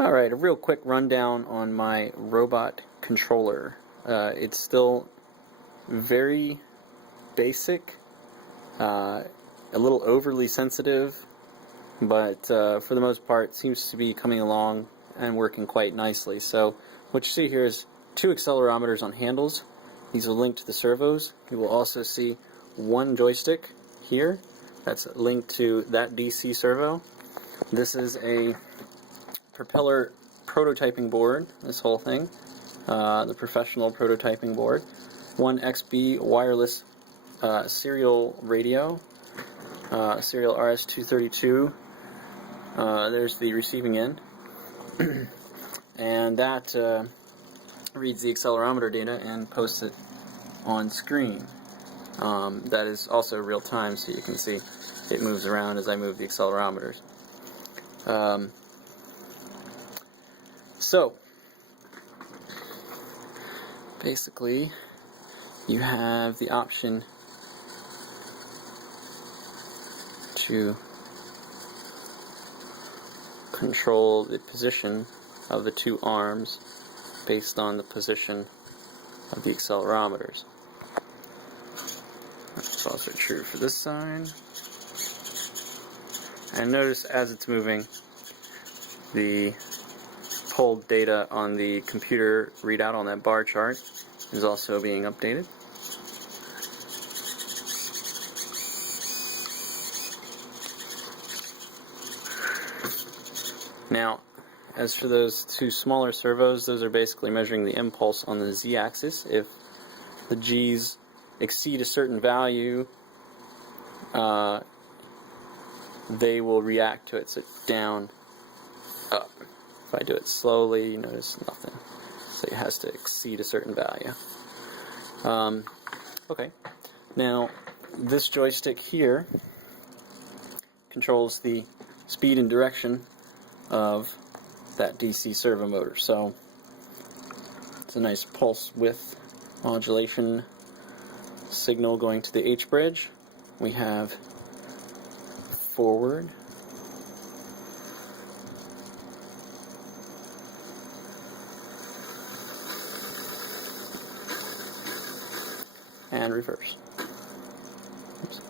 Alright, a real quick rundown on my robot controller. It's still very basic, a little overly sensitive, but for the most part seems to be coming along and working quite nicely. So what you see here is two accelerometers on handles. These will link to the servos. You will also see one joystick here that's linked to that DC servo. This is a propeller prototyping board, this whole thing, the professional prototyping board. One XB wireless serial radio, serial RS-232. There's the receiving end, and that reads the accelerometer data and posts it on screen. That is also real time, so you can see it moves around as I move the accelerometers. So, basically, you have the option to control the position of the two arms based on the position of the accelerometers. That's also true for this side. And notice as it's moving, the pulled data on the computer readout on that bar chart is also being updated. Now, as for those two smaller servos, those are basically measuring the impulse on the z-axis. If the g's exceed a certain value, they will react to it, so down, up. If I do it slowly, you notice nothing. So it has to exceed a certain value. Okay, now this joystick here controls the speed and direction of that DC servo motor. So it's a nice pulse width modulation signal going to the H bridge. We have forward, and reverse. Oops.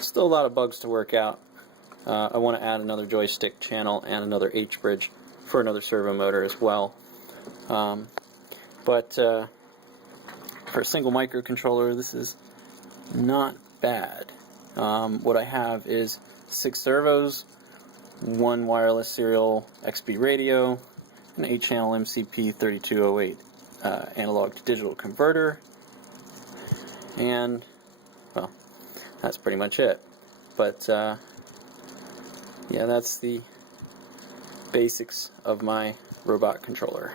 Still a lot of bugs to work out. I want to add another joystick channel and another H bridge for another servo motor as well. But for a single microcontroller, this is not bad. What I have is 6 servos, one wireless serial XB radio, an 8-channel MCP3208 analog to digital converter, and, well, that's pretty much it. But, yeah, that's the basics of my robot controller.